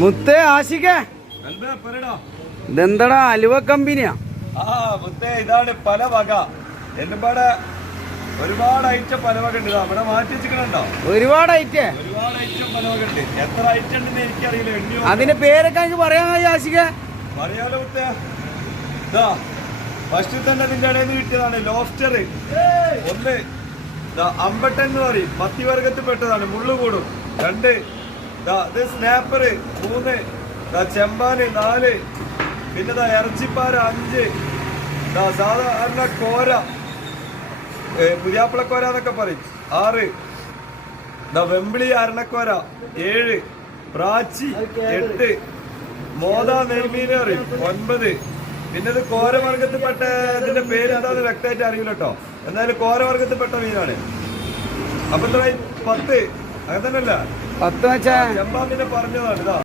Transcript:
മുത്തേ ആശിക ഇതെന്താടാ അലുവ കമ്പനിയാ? മുത്തേ ഇതാണ് പല വക. എന്റെ പാടെ ഒരുപാട് ഐറ്റം പല വക ഉണ്ട്. അവിടെ മാറ്റി വെച്ചിട്ടുണ്ടോ? ഒരുപാട് ഐറ്റം പല വക ഉണ്ട്. എത്ര ഐറ്റം ഉണ്ടെന്ന് എനിക്കറിയില്ല. അതിന്റെ പേരൊക്കെ എനിക്ക് പറയാൻ കഴിയും ആശിക? പറയാലോ മുത്തേ. ഇതാ ഫസ്റ്റ് തന്നെ നിന്റെ ഇടയിൽ നിന്ന് കിട്ടിയതാണ് ലോബ്സ്റ്റർ. ഒന്ന് അമ്പട്ടൻ എന്ന് പറയും, മത്തിവർഗത്തിൽ പെട്ടതാണ്, മുള്ളു കൂടും. രണ്ട് ഇത് സ്നാപ്പർ. മൂന്ന് ചെമ്പാന്. നാല് പിന്നെ ഇറച്ചിപ്പാര. അഞ്ച് സാധാരണ കോര, പുതിയാപ്പിളക്കോര എന്നൊക്കെ പറയും. ആറ് വെമ്പിളി അരണക്കോര. ഏഴ് പ്രാച്ചി. എട്ട് മോദ നെയ്മീൻ പറയും. 9 പിന്നെ ഇത് കോരവർഗത്തിൽപ്പെട്ട, ഇതിന്റെ പേര് അതാണ് വ്യക്തമായിട്ട് അറിയില്ല കേട്ടോ. എന്നാലും കോരവർഗത്തിൽപ്പെട്ട മീനാണ്. അപ്പൊ 10 അങ്ങനെ തന്നെയല്ല. 10 ചെമ്പാൻ പിന്നെ പറഞ്ഞതാണ് ഇതാ.